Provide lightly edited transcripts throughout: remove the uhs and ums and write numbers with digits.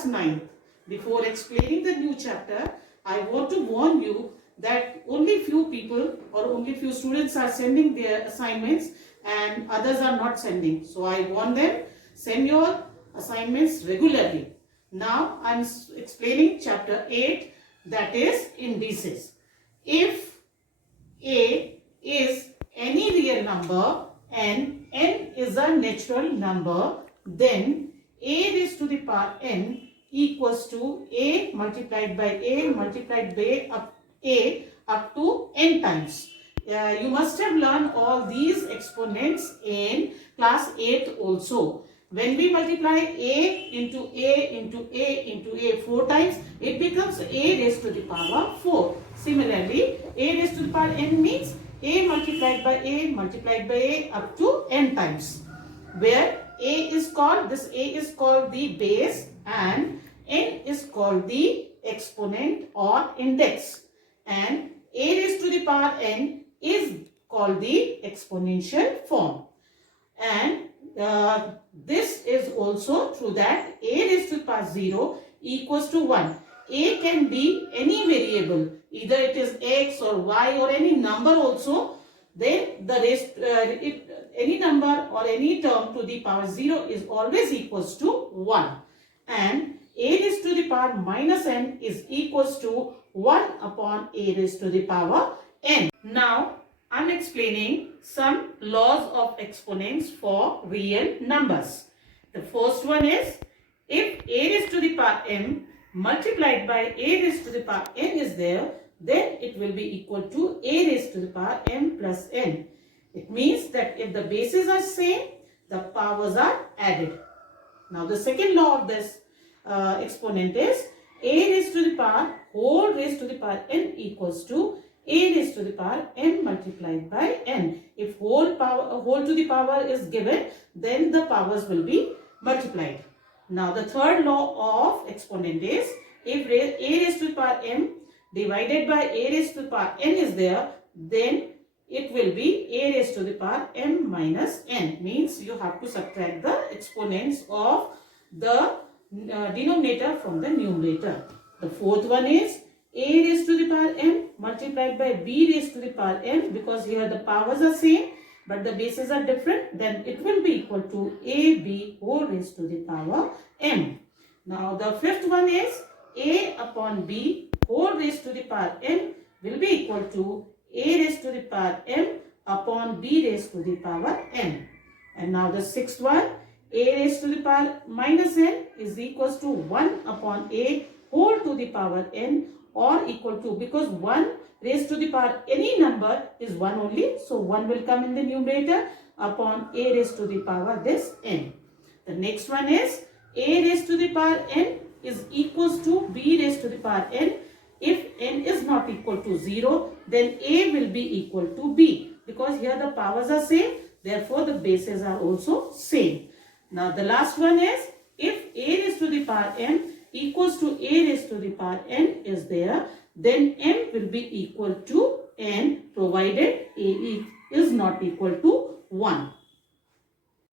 class 9th. Before explaining the new chapter, I want to warn you that only few people or only few students are sending their assignments and others are not sending. So I warn them, send your assignments regularly. Now I am explaining chapter 8, that is indices. If A is any real number and n is a natural number, then a raised to the power n equals to a multiplied by a multiplied by a up to n times. You must have learned all these exponents in class 8 also. When we multiply a into a into a into a 4 times, it becomes a raised to the power 4. Similarly, a raised to the power n means a multiplied by a up to n times, where a is called the base and n is called the exponent or index, and a raised to the power n is called the exponential form. And this is also true that a raised to the power 0 equals to 1. A can be any variable, either it is x or y or any number also. Then the any number or any term to the power 0 is always equals to 1. And a raised to the power minus n is equals to 1 upon a raised to the power n. Now I am explaining some laws of exponents for real numbers. The first one is, if a raised to the power m multiplied by a raised to the power n is there, then it will be equal to a raised to the power m plus n. It means that if the bases are same, the powers are added. Now the second law of this exponent is a raised to the power whole raised to the power n equals to a raised to the power m multiplied by n. If whole to the power is given, then the powers will be multiplied. Now the third law of exponent is, if a raised to the power m divided by a raised to the power n is there, then it will be a raised to the power m minus n. Means you have to subtract the exponents of the denominator from the numerator. The fourth one is a raised to the power m multiplied by b raised to the power n. Because here the powers are same but the bases are different, then it will be equal to ab whole raised to the power m. Now the fifth one is a upon b whole raised to the power n will be equal to a raised to the power m upon b raised to the power n. And now the sixth one, a raised to the power minus n is equals to 1 upon a whole to the power n, or equal to, because 1 raised to the power any number is 1 only, so 1 will come in the numerator, upon a raised to the power this n. The next one is a raised to the power n is equals to b raised to the power n. If n is not equal to 0, then a will be equal to b, because here the powers are same, therefore the bases are also same. Now the last one is, if a raised to the power m equals to a raised to the power n is there, then m will be equal to n, provided a is not equal to 1.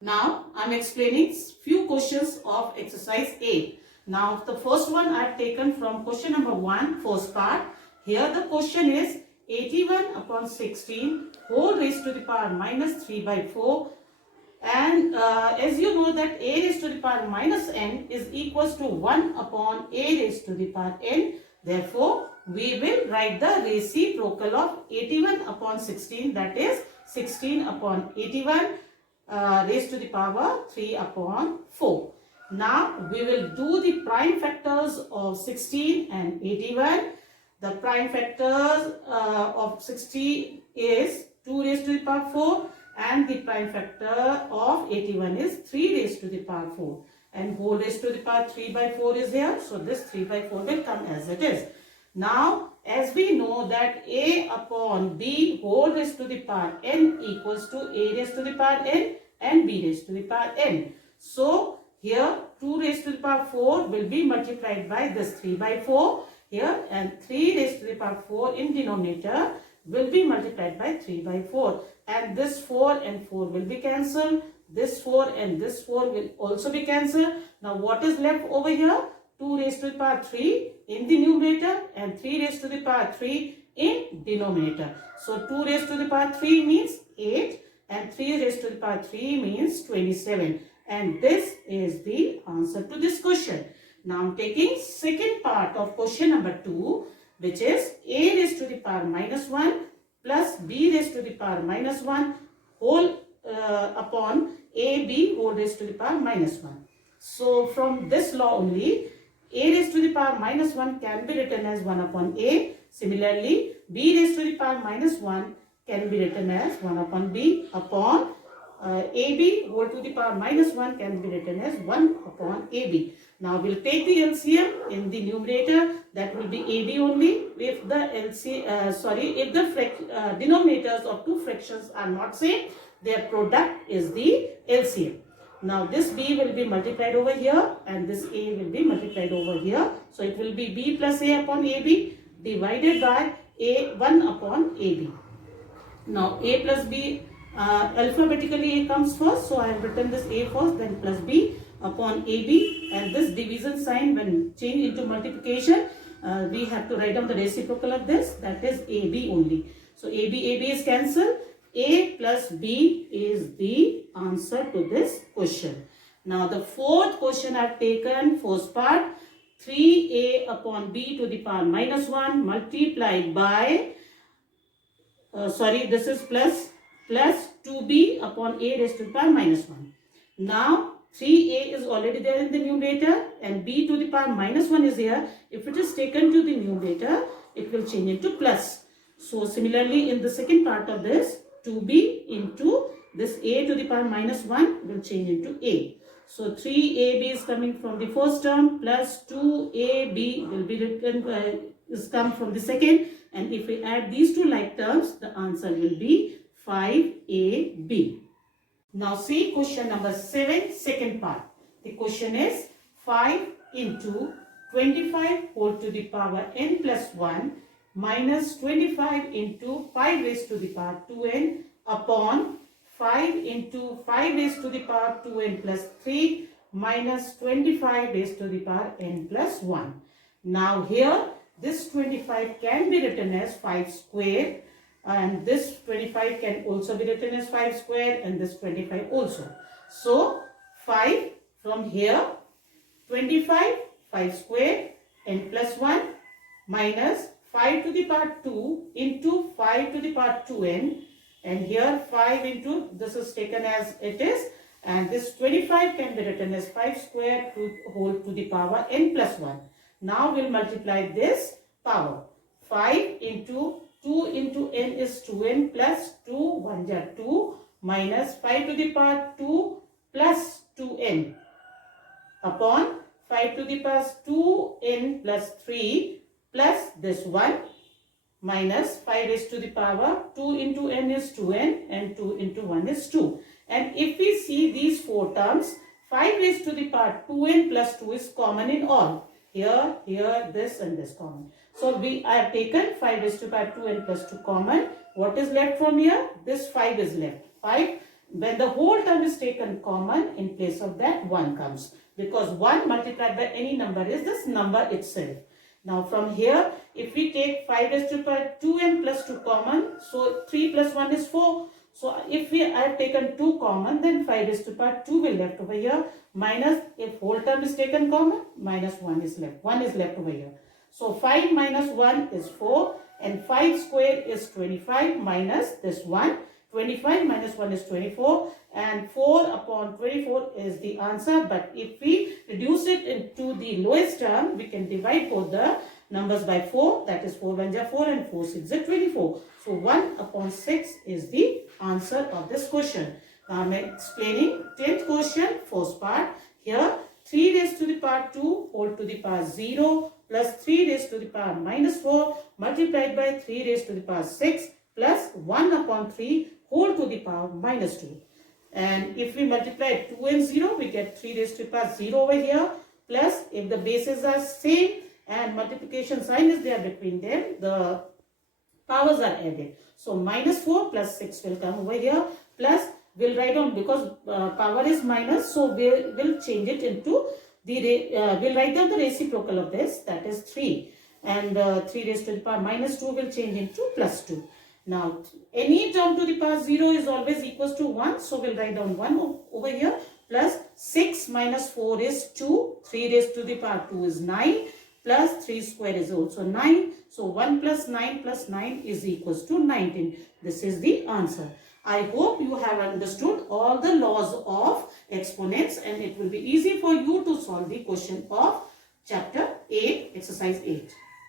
Now I am explaining few questions of exercise 8. Now the first one I have taken from question number 1, first part. Here the question is 81 upon 16 whole raised to the power minus 3 by 4. And as you know that a raised to the power minus n is equals to 1 upon a raised to the power n. Therefore, we will write the reciprocal of 81 upon 16, that is 16 upon 81 raised to the power 3 upon 4. Now, we will do the prime factors of 16 and 81. The prime factors of 16 is 2 raised to the power 4. And the prime factor of 81 is 3 raised to the power 4. And whole raised to the power 3 by 4 is here. So this 3 by 4 will come as it is. Now, as we know that a upon b whole raised to the power n equals to a raised to the power n and b raised to the power n. So here 2 raised to the power 4 will be multiplied by this 3 by 4 here, and 3 raised to the power 4 in denominator will be multiplied by 3 by 4. And this 4 and 4 will be cancelled. This 4 and this 4 will also be cancelled. Now what is left over here? 2 raised to the power 3 in the numerator and 3 raised to the power 3 in denominator. So 2 raised to the power 3 means 8 and 3 raised to the power 3 means 27. And this is the answer to this question. Now I am taking second part of question number 2, which is a raised to the power minus 1 plus b raised to the power minus 1 whole upon ab whole raised to the power minus 1. So from this law only, a raised to the power minus 1 can be written as 1 upon a. Similarly, b raised to the power minus 1 can be written as 1 upon b upon ab whole to the power minus 1 can be written as 1 upon ab. Now we'll take the LCM in the numerator, that will be ab only. If the if the denominators of two fractions are not same, their product is the LCM. Now this b will be multiplied over here and this a will be multiplied over here. So it will be b plus a upon ab divided by a 1 upon ab. Now a plus b, alphabetically a comes first, so I have written this a first, then plus b upon ab, and this division sign when changed into multiplication, we have to write down the reciprocal of this, that is ab only. So ab is cancelled. A plus b is the answer to this question. Now the fourth question I have taken, first part, 3a upon b to the power minus 1 multiplied by, this is plus 2b upon a raised to the power minus 1. Now 3a is already there in the numerator and b to the power minus 1 is here. If it is taken to the numerator, it will change into plus. So similarly in the second part of this, 2b into this a to the power minus 1 will change into a. So 3ab is coming from the first term plus 2ab will be written is come from the second, and if we add these two like terms, the answer will be 5ab. Now see question number 7, second part. The question is 5 into 25 whole to the power n plus 1 minus 25 into 5 raised to the power 2n upon 5 into 5 raised to the power 2n plus 3 minus 25 raised to the power n plus 1. Now here this 25 can be written as 5 square, and this 25 can also be written as 5 square, and this 25 also. So 5 from here, 25 5 square n plus 1 minus 5 to the power 2 into 5 to the power 2n, and here 5 into, this is taken as it is, and this 25 can be written as 5 square to whole to the power n plus 1. Now we'll multiply this power. 5 into 2 into n is 2n plus 2, 1 is 2 minus 5 to the power 2 plus 2n upon 5 to the power 2n plus 3 plus this 1 minus 5 raised to the power 2 into n is 2n and 2 into 1 is 2. And if we see these four terms, 5 raised to the power 2n plus 2 is common in all. Here, this and this common. So I have taken 5 raised to the power 2n plus 2 common. What is left from here? This 5 is left. 5, when the whole term is taken common, in place of that 1 comes. Because 1 multiplied by any number is this number itself. Now from here, if we take 5 raised to the power 2n plus 2 common, so 3 plus 1 is 4. So if I have taken 2 common, then 5 raised to the power 2 will left over here. Minus, if whole term is taken common, minus 1 is left. 1 is left over here. So 5 minus 1 is 4, and 5 square is 25 minus this 1. 25 minus 1 is 24, and 4 upon 24 is the answer. But if we reduce it into the lowest term, we can divide both the numbers by 4. That is 4 1 is 4 and 4 6 is 24. So 1 upon 6 is the answer of this question. Now I am explaining 10th question, first part. Here 3 raised to the power 2 whole to the power 0 plus 3 raised to the power minus 4 multiplied by 3 raised to the power 6 plus 1 upon 3 whole to the power minus 2. And if we multiply 2 and 0, we get 3 raised to the power 0 over here, plus if the bases are same and multiplication sign is there between them, the powers are added. So minus 4 plus 6 will come over here, plus we'll write down, because power is minus, so we will change it into we'll write down the reciprocal of this, that is 3. And 3 raised to the power minus 2 will change into plus 2. Now, any term to the power 0 is always equals to 1. So, we'll write down 1 over here. Plus 6 minus 4 is 2. 3 raised to the power 2 is 9. Plus 3 square is also 9. So, 1 plus 9 is equals to 19. This is the answer. I hope you have understood all the laws of exponents, and it will be easy for you to solve the question of chapter 8, exercise 8.